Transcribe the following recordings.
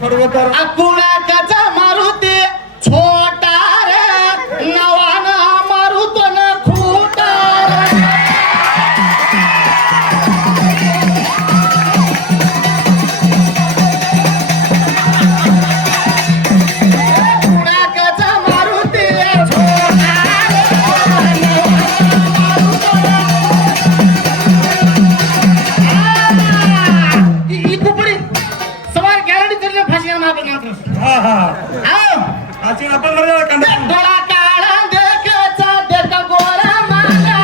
कुणाकाचा मारुती छोटा रे नवानं मारुतन खोटा कुणाकाचा मारुती छोटा रे कुपडी सवार गॅरंटी करले फाशी मागे मात्र हा हा आओ आजी आपण बरं कंदा डोळा काळा देखाचा देख गोरा माला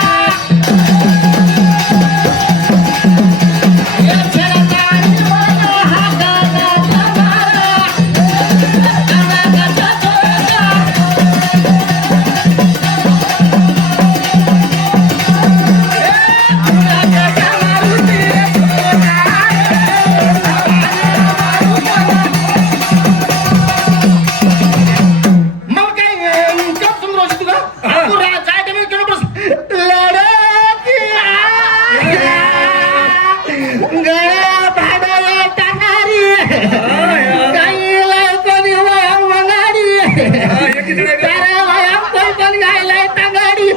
ये छेडा काळी बोला हा गाना जमाला गाना छोटा मग काय कब तुम रोज तुला तू जाय ते केलं बस गळ्या भाड्याला टांगारी गाईला कोणी वया मंगारी तारे वया कोणी गायला टांगारी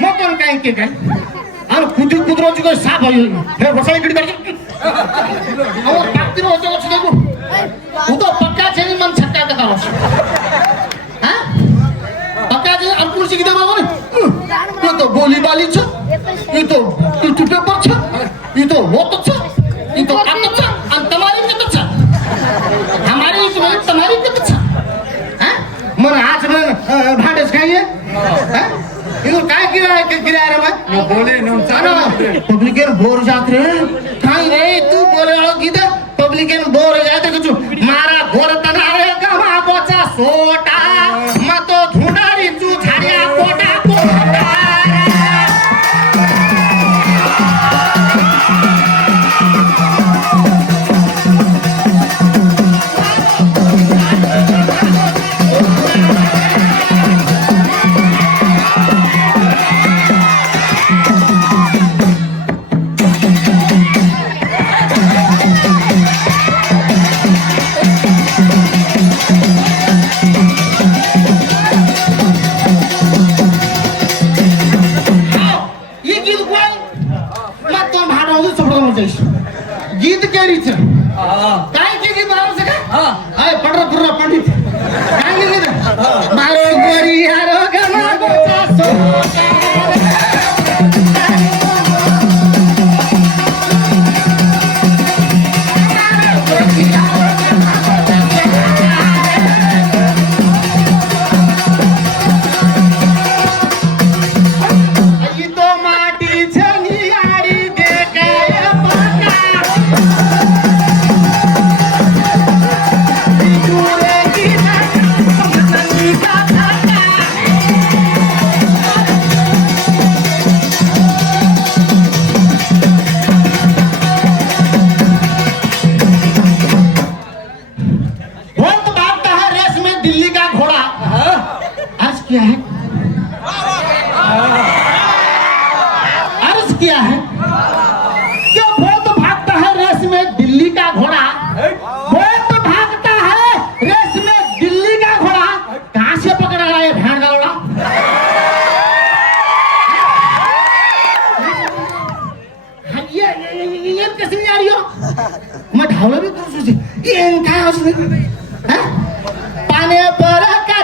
मग कोण काय के काय अरे कुत्रोची काय साप आहे हे बसाई इकडे काय और पापती होते लक्ष देखो वो तो पक्का छेनी मन छक्का का करो हां पक्का जे अंकुर सी किधर मारो ये तो बोली बाली छ ये तो पेपर छ ये तो वो छ ये तो आप छ और तुम्हारी कित छ हमारी इसमें तुम्हारी कित छ हां मन आज में भाडेस खाइए हां इधर काय गिरा रे मैं बोले न पब्लिक बोर जात रे काय रे तू बोले वाला किधर पब्लिक बोर हो जाते कुछ मारा घोर तनारे गमा बोचा सोटा मतो धुंडारी तू झाड्या कोटा कोटा ये गीत कोण मग तो भाडा सोडून जाईस गीत केरीच काय के गीत आवडतं का हाय पंढरपूरला पंडित काय गीत मारो गोरी यारो गमा गोचा सोटा क्या है अर्ज क्या है क्यों बहुत भागता है रेस में दिल्ली का घोड़ा बहुत भागता है रेस में दिल्ली का घोड़ा कहां से पकड़ा रहा है भेड़ का घोड़ा ये कैसे नहीं आ रही हो मैं ढावला भी कर सोची ये क्या है पाने पर का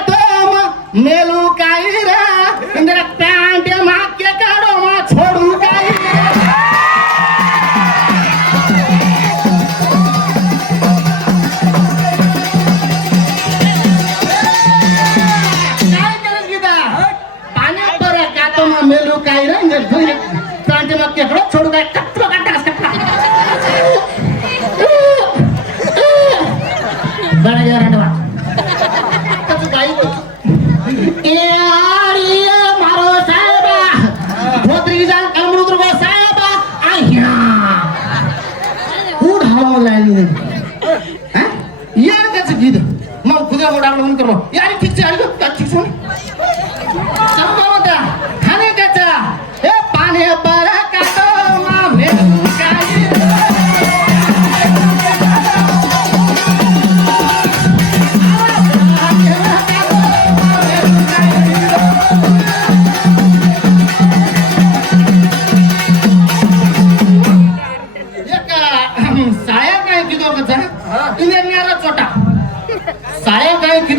मेलू काई रे इंद्र पैंट मां के काड़ो मां छोड़ू काई काय करत गीता पाण्या पर का तो मां मेलू काई रे इंद्र पैंट मां के काड़ो छोड़ू काई कटरो काटा बड़ा यार हटवा तो गाई मारो साहेबा भोत्री जान कमरुद्र को साहेबा आया उड़ हवा लाइन हैं यार कैसे गीत मैं खुद को डाल बंद करो यार ठीक से आ रही ठीक सुन सब होता खाने का ए पानी पर का तो मां में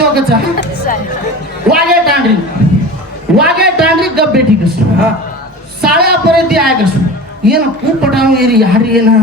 डोक्याचा वागे टांडरी गप बेटी कस साळ्यापर्यंत आहे कस येन खूप पटावून येरी यार ये ना